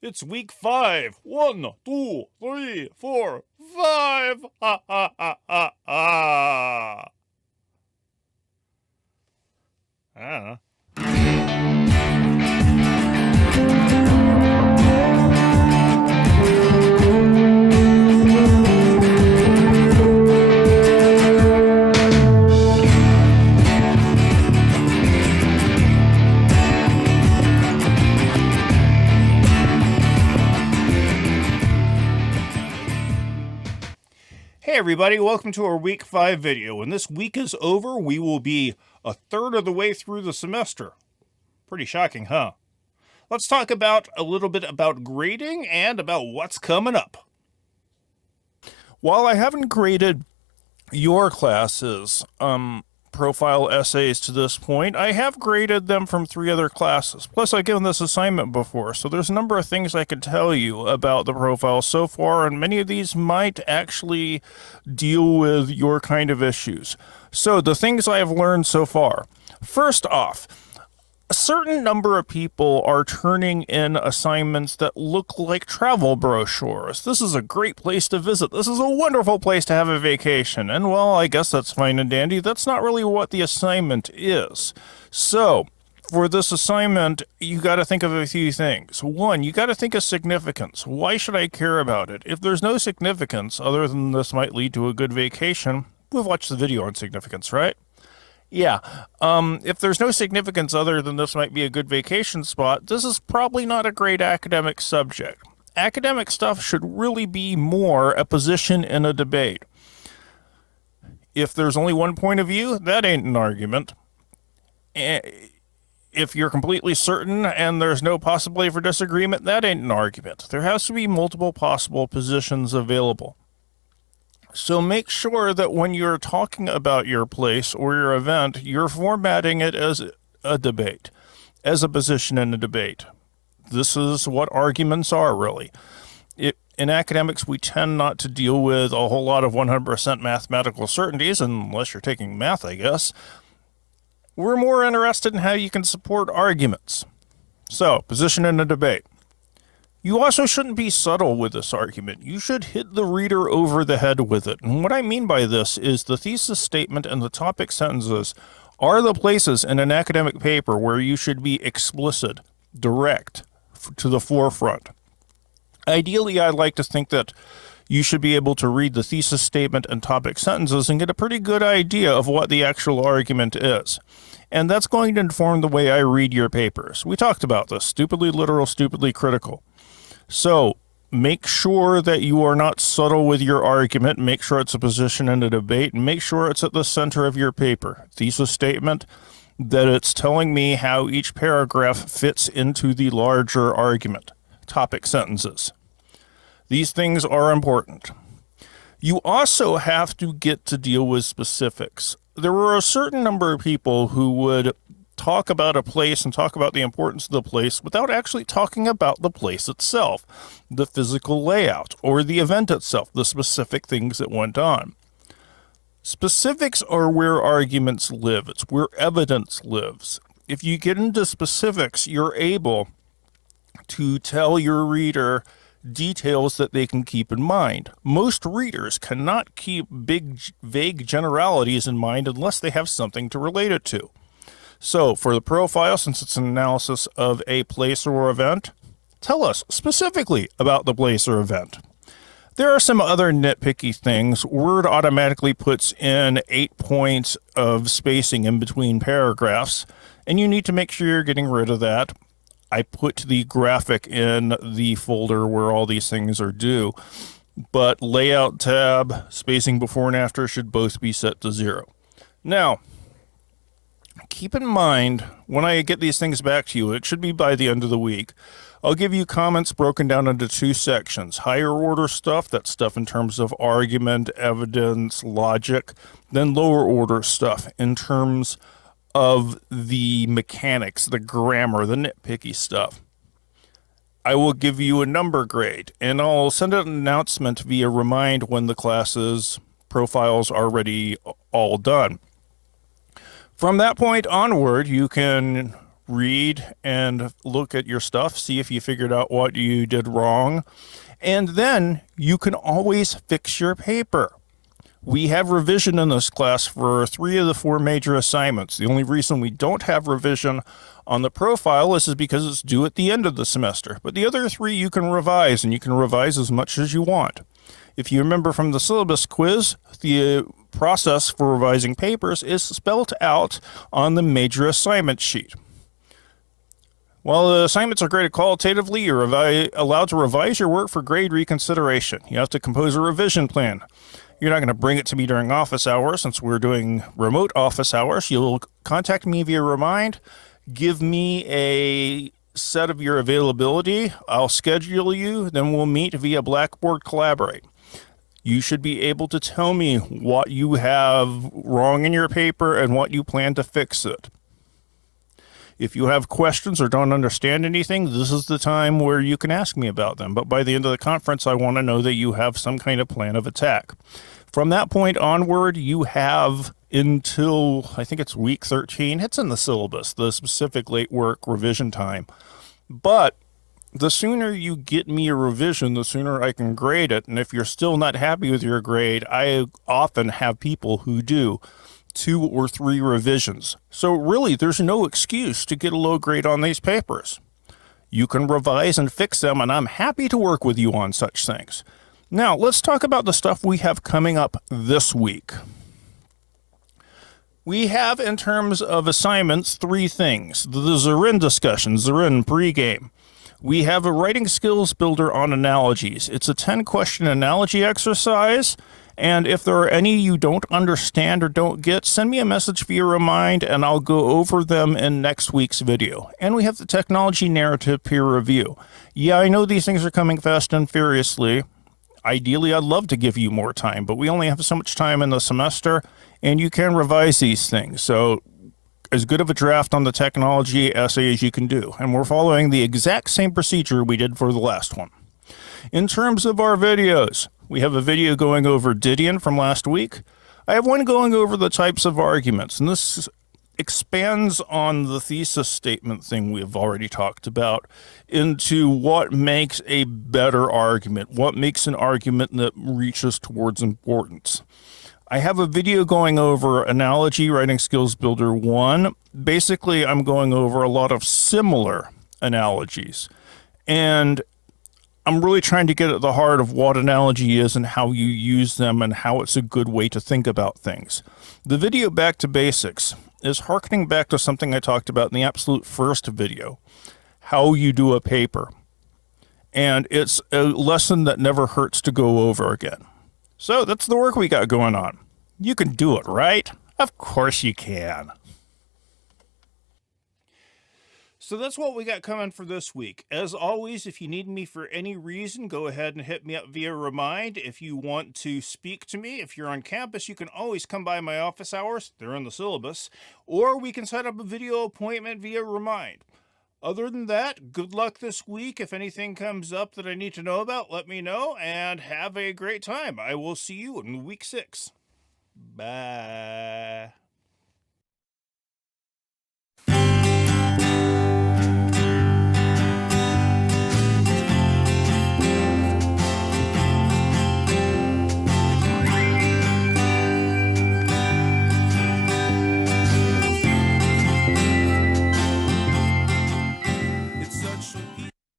It's week 5. 1, 2, 3, 4, 5. Ha ha ha ha ha. I don't know. Hey everybody, welcome to our week 5 video. When this week is over, we will be a third of the way through the semester. Pretty shocking, huh? Let's talk about a little bit about grading and about what's coming up. While I haven't graded your classes, profile essays to this point, I have graded them from 3 other classes. Plus, I've given this assignment before, so there's a number of things I could tell you about the profile so far, and many of these might actually deal with your kind of issues. So, the things I have learned so far. First off, a certain number of people are turning in assignments that look like travel brochures. This is a great place to visit. This is a wonderful place to have a vacation. And well, I guess that's fine and dandy. That's not really what the assignment is. So, for this assignment, you got to think of a few things. One, you got to think of significance. Why should I care about it? If there's no significance, other than this might lead to a good vacation, we've watched the video on significance, right? Yeah, if there's no significance other than this might be a good vacation spot, this is probably not a great academic subject. Academic stuff should really be more a position in a debate. If there's only one point of view, that ain't an argument. If you're completely certain and there's no possibility for disagreement, that ain't an argument. There has to be multiple possible positions available. So make sure that when you're talking about your place or your event, you're formatting it as a debate, as a position in a debate. This is what arguments are, really. In academics, we tend not to deal with a whole lot of 100% mathematical certainties, unless you're taking math, I guess. We're more interested in how you can support arguments. So, position in a debate. You also shouldn't be subtle with this argument. You should hit the reader over the head with it. And what I mean by this is the thesis statement and the topic sentences are the places in an academic paper where you should be explicit, direct, to the forefront. Ideally, I'd like to think that you should be able to read the thesis statement and topic sentences and get a pretty good idea of what the actual argument is. And that's going to inform the way I read your papers. We talked about this, stupidly literal, stupidly critical. So make sure that you are not subtle with your argument. Make sure it's a position in a debate, and make sure it's at the center of your paper. Thesis statement, that it's telling me how each paragraph fits into the larger argument. Topic sentences. These things are important. You also have to get to deal with specifics. There were a certain number of people who would talk about a place and talk about the importance of the place without actually talking about the place itself, the physical layout, or the event itself, the specific things that went on. Specifics are where arguments live. It's where evidence lives. If you get into specifics, you're able to tell your reader details that they can keep in mind. Most readers cannot keep big, vague generalities in mind unless they have something to relate it to. So, for the profile, since it's an analysis of a place or event, tell us specifically about the place or event. There are some other nitpicky things. Word automatically puts in 8 points of spacing in between paragraphs, and you need to make sure you're getting rid of that. I put the graphic in the folder where all these things are due, but layout tab, spacing before and after should both be set to 0. Now, keep in mind, when I get these things back to you, it should be by the end of the week, I'll give you comments broken down into 2 sections. Higher order stuff, that's stuff in terms of argument, evidence, logic. Then lower order stuff in terms of the mechanics, the grammar, the nitpicky stuff. I will give you a number grade, and I'll send an announcement via Remind when the classes profiles are already all done. From that point onward, you can read and look at your stuff, see if you figured out what you did wrong, and then you can always fix your paper. We have revision in this class for 3 of the 4 major assignments. The only reason we don't have revision on the profile is because it's due at the end of the semester. But the other 3 you can revise, and you can revise as much as you want. If you remember from the syllabus quiz, the process for revising papers is spelled out on the major assignment sheet. While the assignments are graded qualitatively, you're allowed to revise your work for grade reconsideration. You have to compose a revision plan. You're not going to bring it to me during office hours since we're doing remote office hours. You'll contact me via Remind, give me a set of your availability. I'll schedule you, then we'll meet via Blackboard Collaborate. You should be able to tell me what you have wrong in your paper and what you plan to fix it. If you have questions or don't understand anything, this is the time where you can ask me about them. But by the end of the conference, I want to know that you have some kind of plan of attack. From that point onward, you have until, I think it's week 13. It's in the syllabus, the specific late work revision time. But the sooner you get me a revision, the sooner I can grade it. And if you're still not happy with your grade, I often have people who do 2 or 3 revisions. So really, there's no excuse to get a low grade on these papers. You can revise and fix them, and I'm happy to work with you on such things. Now, let's talk about the stuff we have coming up this week. We have, in terms of assignments, 3 things. The Zorin discussion, Zorin pregame. We have a writing skills builder on analogies. It's a 10-question analogy exercise. And if there are any you don't understand or don't get, send me a message via Remind, and I'll go over them in next week's video. And we have the technology narrative peer review. Yeah, I know these things are coming fast and furiously. Ideally, I'd love to give you more time, but we only have so much time in the semester, and you can revise these things. So as good of a draft on the technology essay as you can do. And we're following the exact same procedure we did for the last one. In terms of our videos, we have a video going over Didion from last week. I have one going over the types of arguments, and this expands on the thesis statement thing we've already talked about into what makes a better argument, what makes an argument that reaches towards importance. I have a video going over Analogy Writing Skills Builder 1. Basically, I'm going over a lot of similar analogies, and I'm really trying to get at the heart of what analogy is and how you use them and how it's a good way to think about things. The video Back to Basics is harkening back to something I talked about in the absolute first video, how you do a paper. And it's a lesson that never hurts to go over again. So that's the work we got going on. You can do it, right? Of course you can. So that's what we got coming for this week. As always, if you need me for any reason, go ahead and hit me up via Remind. If you want to speak to me, if you're on campus, you can always come by my office hours. They're in the syllabus. Or we can set up a video appointment via Remind. Other than that, good luck this week. If anything comes up that I need to know about, let me know, and have a great time. I will see you in week 6. Bye.